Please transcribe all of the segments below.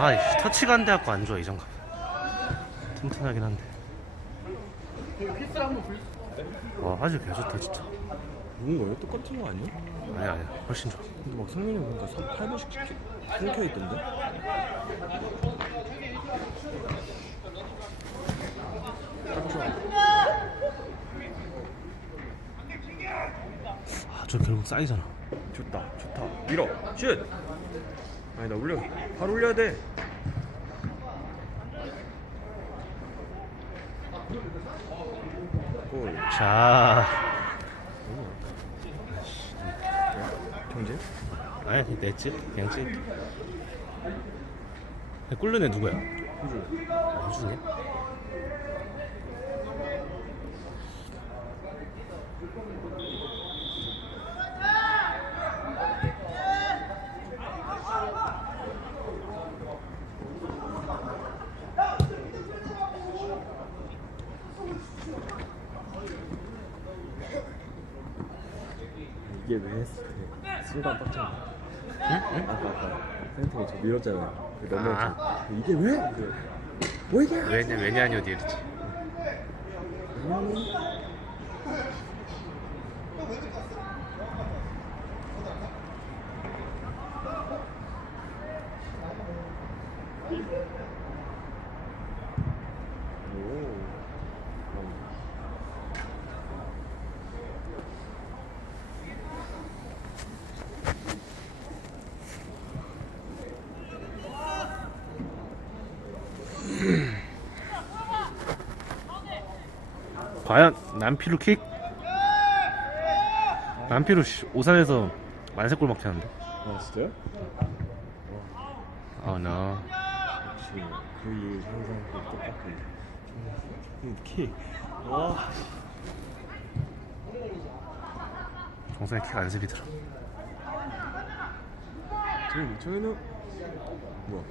아이 터치가 안 돼갖고 안 좋아 이 장갑 튼튼하긴 한데 와 화질 개 좋다 진짜 거예요? 똑같은 거 아니야? 아니야 아니야 훨씬 좋아 근데 막 성민이 보니까 800씩 끊겨 있던데? 딱 좋아. 아저 결국 쌓이잖아 좋다, 좋다. 밀어, 슛. 아니 나 올려, 바로 올려야 돼. 골. 자 경제? 아니 냈지 그냥 찍애 누구야? 호주. 아, 호준이 했을 때 순간 빡쳤나? 응? 응? 아까 아까 센터에 저 밀었잖아. 그 넘어졌잖아. 아. 이게 왜? 그래. 뭐 이게? 왜냐 왜냐뇨 이랬지 과연 남피루 킥? 남피루 씨, 오산에서 만세골 막혔는데 아 진짜요? 어 노. 역시 그의 항상 그 똑같은 키. 와. 정상의 킥 안습이 들어 저기 저기는 뭐야?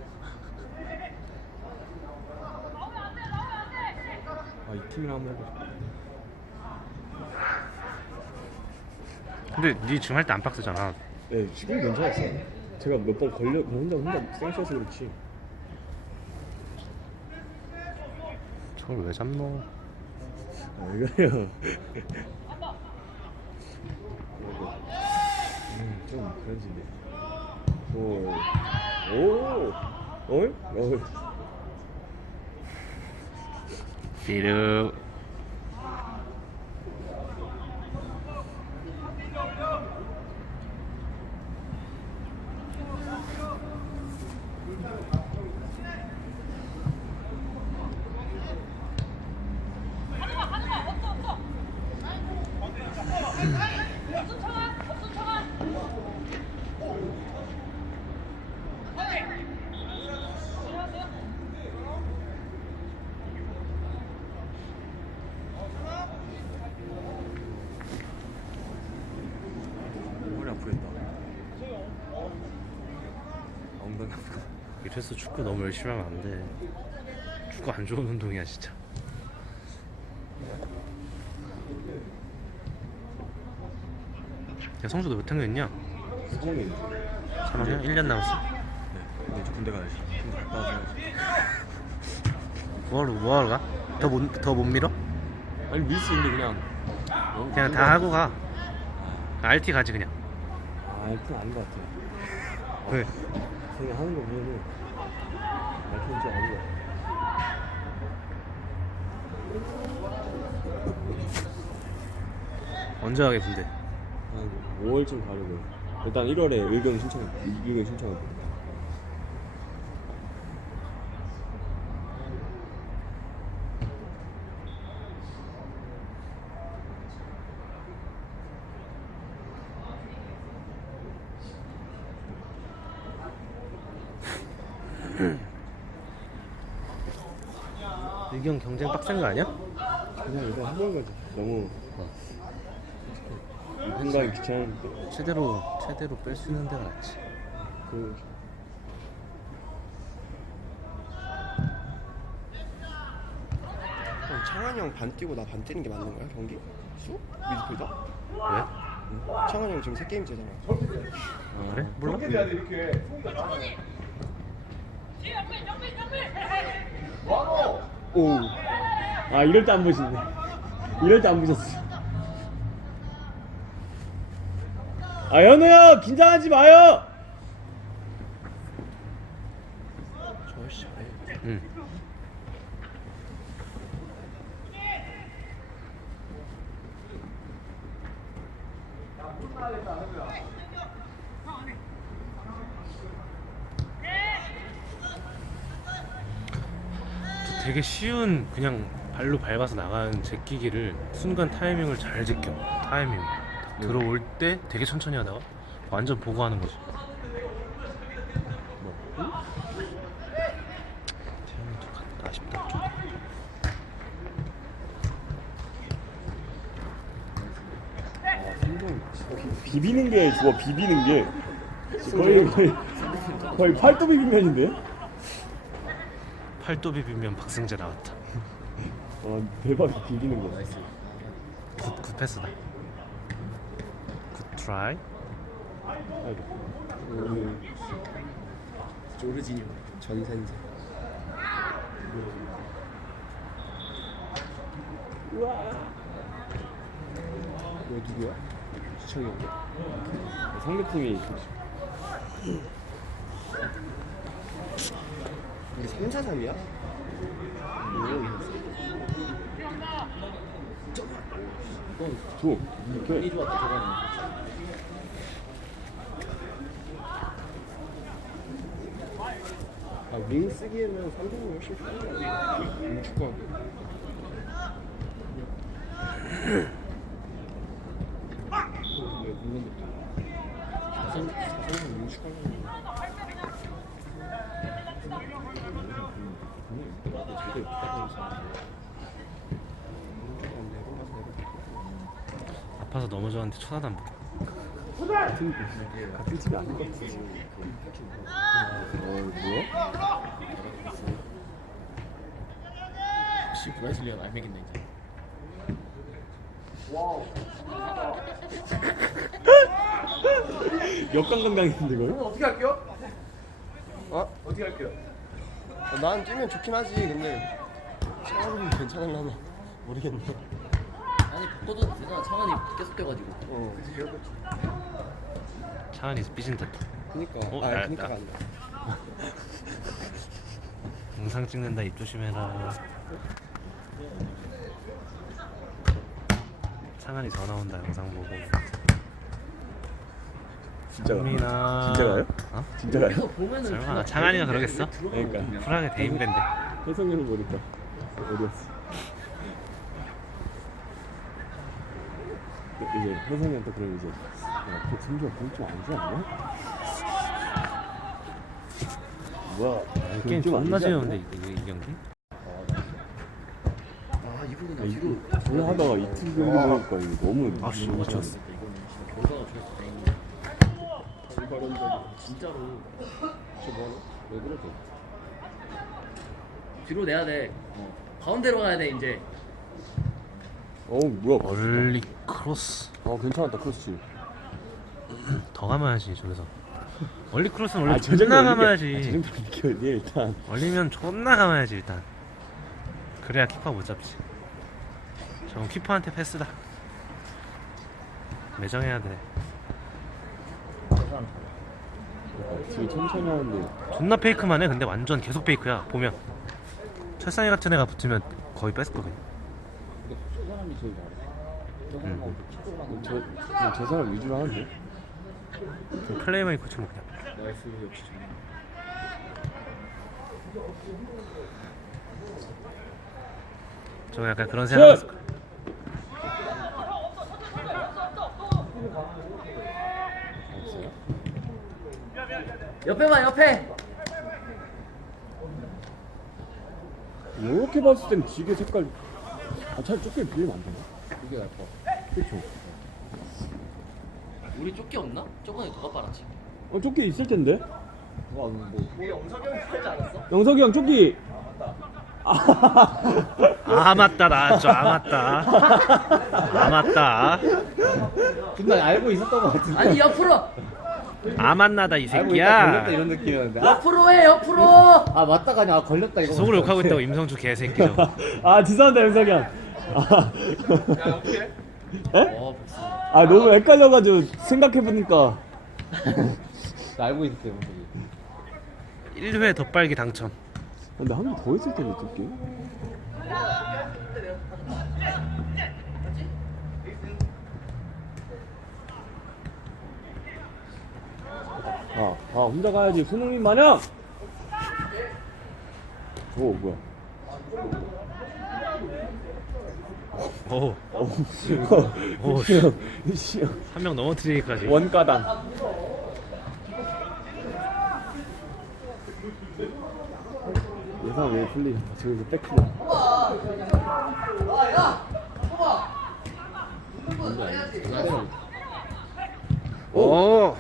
아이 팀이랑 한번 해보고 싶다. 근데 니 지금 할 때안 빡세잖아 네 지금 괜찮았어요. 제가 몇 번 걸려 혼자 혼자 생쇼서 그렇지. 저걸 왜 잡노 아 이거요. 음, 좀 그런지네. 오, 오, 어? 어, 피루 머 엉덩이 아프다. 이래서 축구 너무 열심히 하면 안돼 축구 안 좋은 운동이야 진짜 야 성주 너몇 학년이냐? 사망이. 3학년? 1년 남았어? 네, 이제 군대 가야지. 군대 갔다 와서. 뭐하러 뭐하러 가? 더못더못 밀어? 아니 밀 수 있는데 그냥. 너무 그냥 다 하고 가 RT 가지 그냥 아, 알튼 아닌 것 같아. 왜? 그냥 하는 거 보면은 알튼 좀 아닌 것 같아. 언제 가게 군대? 한 5월쯤 가려고. 일단 1월에 의경 신청, 의경 신청하고. 의경 경쟁 빡센 거 아니야? 그냥 일단 해본 거지. 너무 생각이 귀찮은데 최대로 최대로 뺄 수 있는 데가 낫지 그 형, 창환이 형 반 뛰고 나 반 뛰는 게 맞는 거야 경기? 수? 미드필더? 왜? 창환이 형 지금 세 게임째잖아 그래? 몰라? 오. 아 이럴 때 안 보시네. 이럴 때안 보셨어. 아 현우야 긴장하지 마요. 응. 되게 쉬운 그냥 발로 밟아서 나가는 제끼기를 순간 타이밍을 잘 제껴 타이밍 들어올 때 되게 천천히 하다가 완전 보고 하는 거지 아쉽다. 비비는 게 좋아 비비는 게 거의 거의 거의 팔도 비빔면인데. 팔도 비비면 박승재 나왔다 아 대박 비비는 거. 굿, 굿 패스다 굿 트라이 음, 조르지뉴 전센세. 왜 누구야? 수창이 형. 상대팀이 우리 3, 4, 3이야? 줘 이렇게 아, 윙 쓰기에는 300이 훨씬? 윙 축구하고. 왜 물론부터. 사선, 사선은 윙 축구하려고. 제대로 부탁하면서. 아파서 넘어졌는데 쳐다도 안 보고 같은 같은 집이 아닌 것 같아. 어 뭐야? 혹시 브라질리언 알맹이네 이제. 역관광당인데 거의? 어떻게 할게요? 어? 어떻게 할게요? 난 뛰면 좋긴 하지. 근데 차원은 괜찮을라나 모르겠네. 바꿔도 되잖아 창환이 계속 돼가지고. 어. 삐진다 또 그니까. 어, 아, 나- 그니까 나- 안 돼. 영상 찍는다 입 조심해라 창안이 전화 온다 영상 보고 진짜 가요? 민아 진짜 가요? 어? 진짜 가요? 그래서 보면은 설마 창안이가 그러겠어? 그러니까 쿨하게 대인밴데 해성이를 보니까 어디였어? 이제 해성이한테 그럼 이제 야, 그 승주가 공좀 아니지 않냐? 뭐야? 게임 좀 존나 아니지 않냐? 재밌는데 이, 이, 이 경기? 아 이거는 아, 이거 하다가 이틀 이거 너무 아, 씨, 못 쳤어. 이거는 진짜 결과가 좋았어 다행이야. 발언도 진짜로? 왜 그러죠? 뒤로 내야 돼. 어. 가운데로 가야 돼 이제. 어우 뭐야? 얼리 크로스. 어 괜찮았다 크로스. 더 감아야지 저기서. 얼리 크로스는 원래 아, 저 존나 감아야지. 아, 저 정도 돼 일단. 얼리면 존나 감아야지 일단. 그래야 키퍼 못 잡지. 저건 키퍼한테 패스다. 매정해야 돼. 되게 천천히 하는데. 존나 페이크만 해 근데 완전 계속 페이크야 보면. 철상이 같은 애가 붙으면 거의 뺐거든 저 사람이 제일 잘해. 저 사람하고 축구를 하는 저, 그냥 저 사람 위주로 하는데. 그 플레이메이커처럼 그냥 나이스 역시 좋네. 저 약간 그런 없어요? 옆에만 옆에. 이렇게 봤을 땐 지게 색깔 아 차라리 조금 빌리면 안 되나? 이게 나을 것 그렇죠. 우리 조끼 없나? 저번에 누가 빨았지? 어 조끼 있을 텐데. 와, 뭐. 영석이 형 조끼. 아 맞다 나저 아 맞다 아 맞다 분명 알고 있었던 것 같은데. 아니 옆으로. 아 만나다 이 알고 있다 걸렸다 새끼야 이런 느낌이었는데. 옆으로 해 옆으로. 아 맞다가 아니 아 걸렸다 이거. 속으로 욕하고 있다고 임성주 개새끼죠 아 죄송합니다 영석이 형. 아. 에? 어, 아 너무 헷갈려가지고 생각해보니까 나 알고 있었어요 모습이. 1회 덧발기 당첨 근데 한번더 했을 텐데 듣기 아, 아 혼자 가야지 손흥민 마냥 오 뭐야 오, 오, 오, 씨. 씨. 한명 넘어뜨리기까지 원가당 예상 왜 풀리냐 저기서 백플레이 오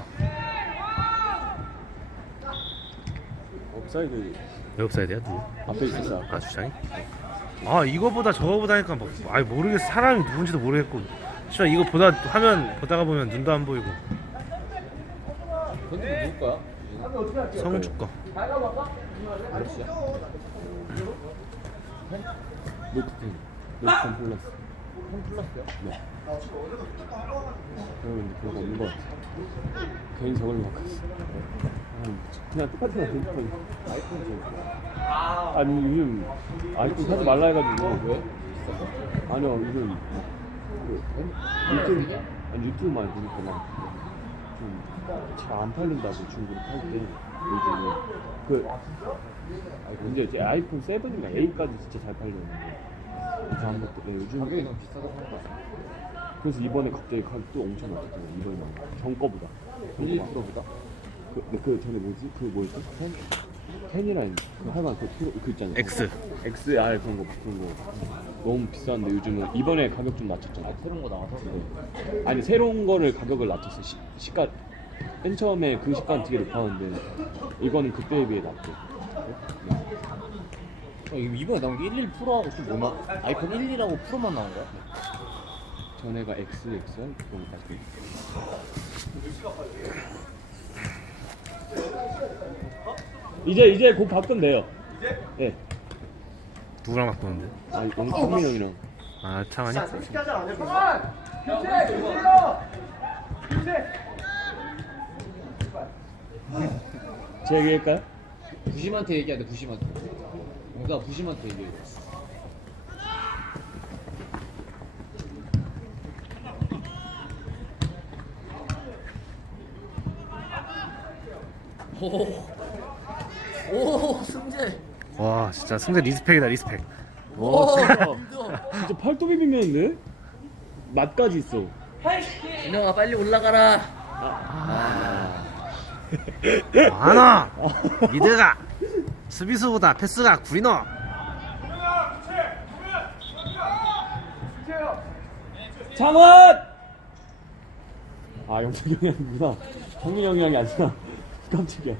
업사이드 왜 없어야 누구? 앞에 있었어 아 주장이? 아 이거보다 저거보다 하니까 막 아이 모르겠어. 사람이 누군지도 모르겠고. 진짜 이거 보다 화면 보다가 보면 눈도 안 보이고. 근데 거야? 성주 거 노트텐 노트텐 플러스. 홈 플러스요? 네. 그러면 이제 별거 없는 것 같아 괜히 저걸로 바꿨어 아, 그냥 똑같은 아이폰 좀. 아니 요즘 아이폰 사지 말라 해가지고 왜? 아니요 요즘 그 유튜브 아니 유튜브 많이 보니까 막좀잘 안 팔린다고 중국으로 팔 때 요즘은 그 근데 이제 아이폰 7인가 8까지 진짜 잘 팔렸는데 이제 한 것도 네, 요즘 가격이 너무 비싸서 그런 거 아니야? 그래서 이번에 갑자기 가격 또 엄청 낮았잖아요 이번에 전 거보다 1 프로보다? 그, 그 전에 뭐지? 그 뭐였지? 텐? 텐이라는 그 하나 그 프로 그 있잖아요 X XR 그런 거 그런 거 너무 비싼데 요즘은 이번에 가격 좀 낮췄잖아요 새로운 거 나와서. 아니 새로운 거를 가격을 낮췄어 시, 시가 맨 처음에 그 시가는 되게 높았는데 이거는 그때에 비해 낮고 어, 이거 이번에 나온 게 11 프로하고 또 뭐나? 아이폰 11하고 프로만 나온 거야? 전에가 X, XR 그런 거까지 이제 이제 곧 바꾸면 돼요 예. 누구랑 바꾸는데? 아 영, 성민 형이랑 아 창하니? 제 얘기할까요? 부심한테 얘기해야 돼 부심한테. 뭔가 부심한테 얘기해. 오, 오, 승재. 와 진짜 승재 리스펙이다 리스펙. 와 진짜. 진짜. 팔뚝이 비면인데? 맛까지 있어. 준영아 빨리 올라가라. 많아. 미드가 수비수보다 패스가 구리노 장원! 아 영석이 형이 아니구나. 성민 형이 형이 아니라 깜짝이야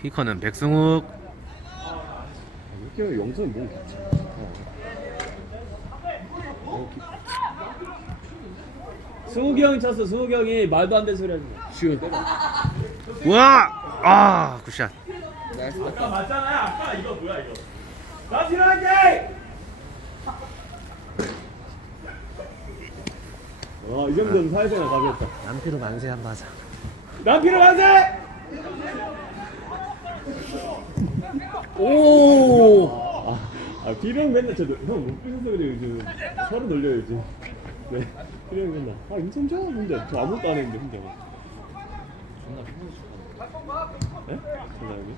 키커는 백승욱. 이렇게 몸 승욱이 형이 찼어. 승욱이 형이 말도 안 되는 소리 하지 마 슈. 우와! 아 굿샷. 아까 맞잖아요. 아까 이거 뭐야 이거 나 들어갈게 와 이 정도는 사회생활 가볍다 남피로 만세 한번 하자 남필을 만세! 오. 아, 아 비령 맨날 저도 형못 비서서 그래 요즘 서로 놀려요 요즘 네 비령 맨날 아 임성재 근데 저 아무것도 안 했는데 혼자 막 존나 피곤해 죽겠네. 에? 전화 여기?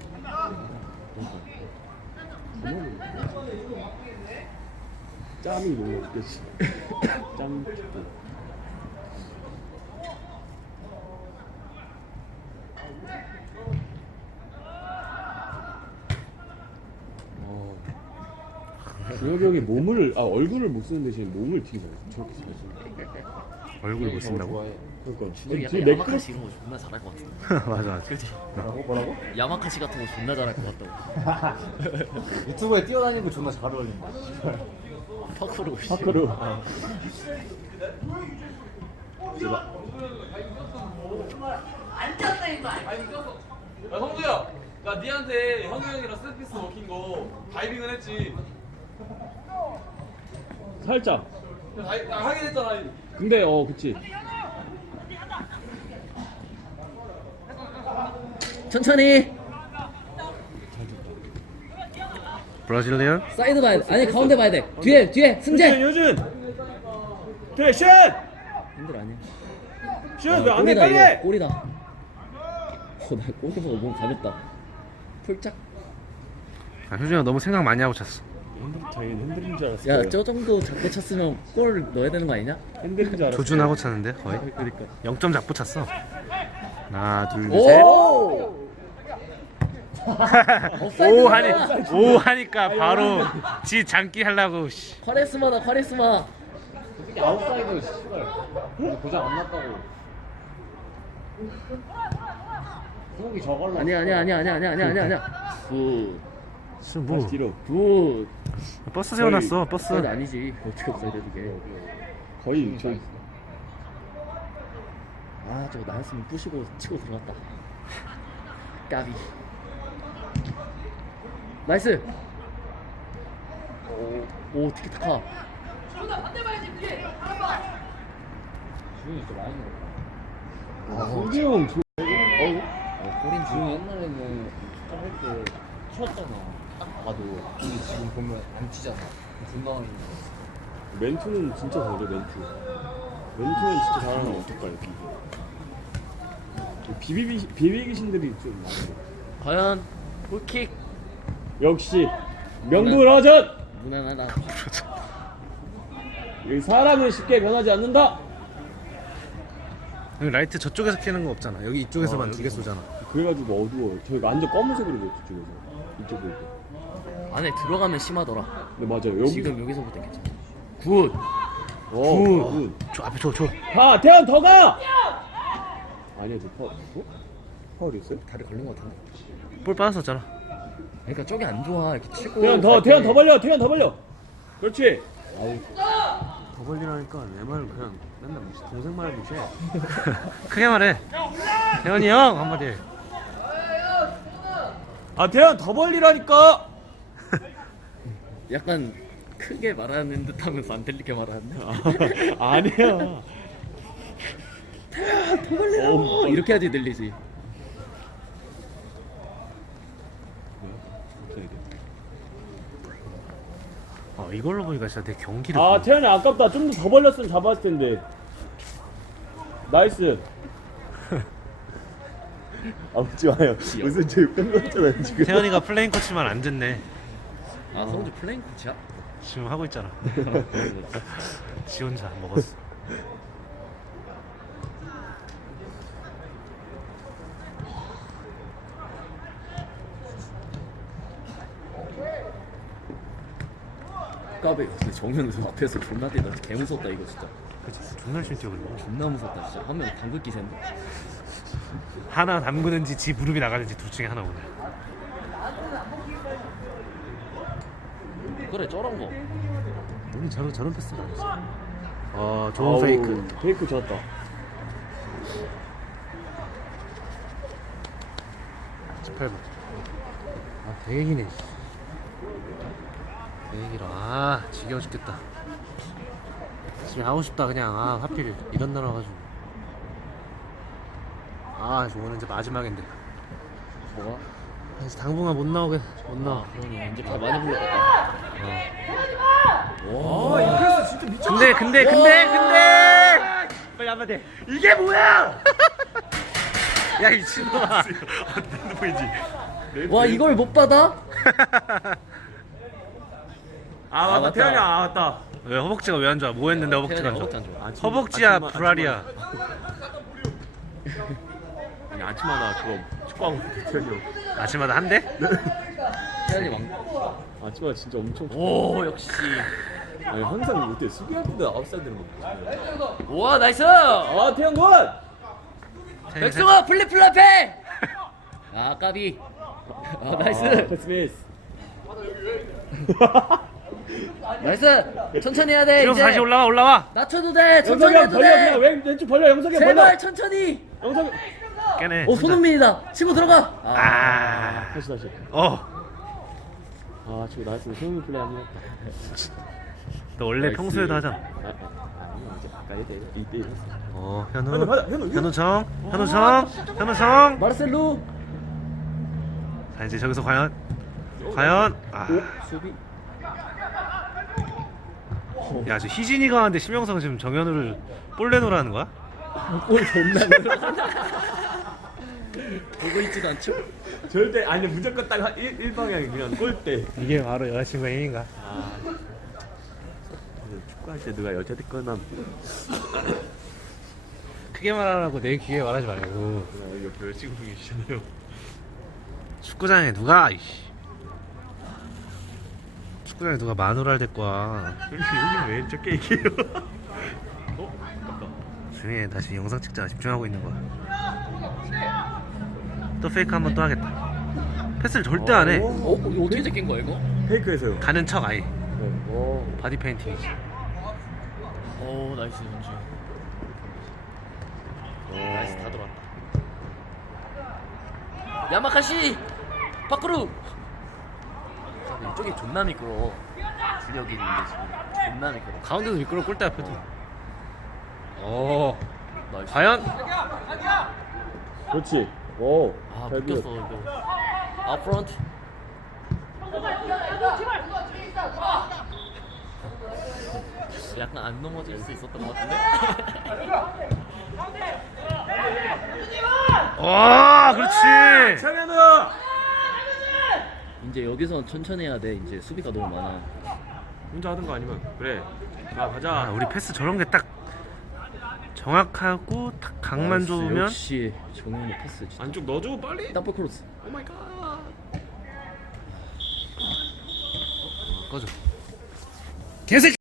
짬이 너무 죽겠지 짬 어. 주혁이 형이 몸을 아 얼굴을 못 쓰는 대신 몸을 되게 잘해 저렇게 잘 쓰는 얼굴 못 쓴다고? 그러니까 지금 약간 내 야마카시 이런 거 존나 잘할 것 같은데 맞아 맞아. 그치? 뭐라고 뭐라고? 야마카시 같은 거 존나 잘할 것 같다고 유튜브에 뛰어다니는 거 존나 잘 어울린다. 파크로 씨. 파크로. 야 성주야 나 니한테 현우 형이랑 세트피스 먹힌 거 다이빙은 했지 살짝. 야, 다이, 나 하긴 했잖아 근데 어 그치. 천천히 브라질리언? 사이드 봐야 돼 아니 가운데 봐야 돼 뒤에 뒤에 승재 요준. 그래 슛. 힘들 아니야 슛 왜 안 해? 골이다 빨리. 해! 이거 골이다 어나 골키퍼가 몸 가볍다 풀짝 아, 효준이가 너무 생각 많이 하고 찼어. 저희 흔들린 줄 알았어. 야 저 정도 잡고 찼으면 골 넣어야 되는 거 아니냐? 흔들린 줄 알았어. 조준하고 찼는데 거의. 그러니까. 0점 잡고 찼어. 하나 둘 셋. 오! 오 하니 오 하니까 바로 지 장기 하려고. 씨. 카리스마다 카리스마 솔직히 아웃사이드 씨발. 근데 고장 안 났다고. 수욱이 저걸로. 아니야 아니야 아니야 아니야 아니야 아니야 아니야 아니야 굿 지금 다시 뭐 뒤로. 굿. 버스 세워놨어 버스. 사이드 아니지 어떻게 없어야 되게 거의 저희 아 저거 나였으면 부시고 치고 들어갔다 까비 나이스 오, 오 티키타카 주윤이 좀 많이 늘었다. 성기 형 저- 어, 꼬린 주윤이 옛날에는 할때 튀었잖아. 딱 봐도. 근데 지금 보면 안 튀잖아. 존나 많이 늘었어. 멘트는 진짜 잘해 멘트. 멘트는 진짜 잘하는 어떡할까 여기. 비비 비 비비 귀신들이 좀 많아. 과연 골킥 역시 명불허전. 무난하다 이 사람은 쉽게 변하지 않는다. 여기 라이트 저쪽에서 켜는 거 없잖아. 여기 이쪽에서만 어, 두개 쏘잖아. 그래가지고 어두워. 저희가 완전 검은색으로 보여 저쪽에서. 이쪽 보일 때. 안에 들어가면 심하더라 근데 맞아요. 여기. 지금 여기서부터 괜찮아 굿 어, 굿. 저 앞에 저 저. 가 태연 더 가. 아니야 저 파울. 어? 파울이었어요? 다리 걸린 것 같은데 볼 빠졌었잖아. 그러니까 저기 안 좋아 이렇게 치고 태연 더때더 벌려 태연 더 벌려. 그렇지. 더 벌리라니까 내 말은 그냥 맨날 무시- 동생 말 무시해. 크게 말해. 태현이 형 한마디. 해. 아 태연 더 벌리라니까. 약간 크게 말하는 듯 하면서 안 들리게 말하는데 아니야. 어, 이렇게 해야지 들리지 어 이걸로 보니까 진짜 내 경기를. 아 보네. 태연이 아깝다. 좀더더 벌렸으면 잡았을 텐데. 나이스. 아 웃지 마요. 무슨 저 끝났잖아요 지금. 태현이가 플레인 코치만 안 듣네. 아 성주 플레잉 코치야? 지금 하고 있잖아. 지 혼자 먹었어. 까베 근데 정현우 앞에서 존나 뛰다 개 무섭다 이거 진짜 그치 존나 열심히 뛰어그리고 존나 무섭다 진짜 하면 당글 기세인데 하나 담그는지 지 무릎이 나가는지 둘 중에 하나 오늘. 그래 저런 거 오늘 저런 저런 아니었어. 어 좋은 페이크. 페이크 좋았다. 아, 18분. 아 대기네. 대기라. 아 지겨워 죽겠다. 지금 하고 싶다 그냥. 아 하필 이런 날 와가지고. 아 오늘 이제 마지막인데. 뭐가? 당분간 못 나오게 못 나와. 그러네 이제 다 많이 불렀 겠다 근데 근데 근데 근데 빨리 한마디 해. 이게 뭐야? 야 미친놈아 핸드폰이지 와 이걸 못 받아? 아 맞다, 맞다. 태연이, 아 맞다. 왜 허벅지가 왜 안 좋아? 뭐 했는데 허벅지가 안 좋아? 안 허벅지야 불알이야 아니 아침마다 그거 축구하고 태연이 형. 아침마다 한대? 태연이 왕 아침마다 진짜 엄청. 오 역시. 아니 항상 못해 수비할 때도 아웃사이드로 우와 나이스! 아 태영 군! 백승호 플립 플랍해 아 까비. 아 나이스. 패스 미스. 나이스. 천천히 해야 돼 지금 이제. 다시 올라와 올라와. 낮춰도 돼 천천히 영석이 형 해도 벌려 그냥 돼 왼, 왼쪽 벌려 영석이 형 벌려. 제발 천천히. 영석이 깨네 오 손흥민이다. 치고 들어가. 아, 아, 다시 다시. 어, 아 지금 나이스. 소영이 플레이 한번 했다 너 원래 평소에도 하잖아. 아, 아, 아니 이제 아까 1대1 1대1 했어 어, 현우, 현우, 현우, 현우. 현우정, 현우정, 현우정. 마르셀로. 자 이제 저기서 과연, 과연, 아, 수비. 야, 저 희진이가 하는데 심영성 지금 정현우를 볼레노라는 거야? 골 존나. 들어간다 보고 있지도 않죠? 절대 아니 무조건 딱 1, 일 방향이 그냥 골대 이게 바로 여자친구의 힘인가? 아 축구할 때 누가 여자 됐거나 크게 말하라고 내 귀에 말하지 말고. 아, 이거 여자친구분이시잖아요 축구장에 누가, 이씨. 축구장에 누가 마누라를 데리고 와. 여기 여기 왜 적게 얘기해요 어? 아깝다. 나 지금 영상 찍잖아. 집중하고 있는 거야. 또 페이크 한 번 또 하겠다. 패스를 절대 안 해. 어? 이거 어떻게 제낀 거야 이거? 페이크에서요 가는 척 아예. 네. 오. 바디 페인팅이지. 오 나이스 현주 나이스 다 들어왔다 야마카시 밖으로 근데 이쪽이 존나 미끄러워 주력이 있는데 지금 존나 미끄러워 가운데도 미끄러 골대 앞에도. 오. 나이스 과연? 그렇지 오 아잘 묶였어 이거. 아 프런트 약간 안 넘어질 수 있었던 것 같은데? 와, 그렇지. 차면우 이제 여기서 천천히 해야 돼. 이제 수비가 너무 많아. 혼자 하는 거 아니면. 그래. 가 아, 가자. 우리 패스 저런 게 딱 정확하고 딱 각만 좋으면? 역시 정현의 패스 진짜. 안쪽 넣어줘 빨리. 더블 크로스. 오 마이 갓. 꺼져. 개새끼.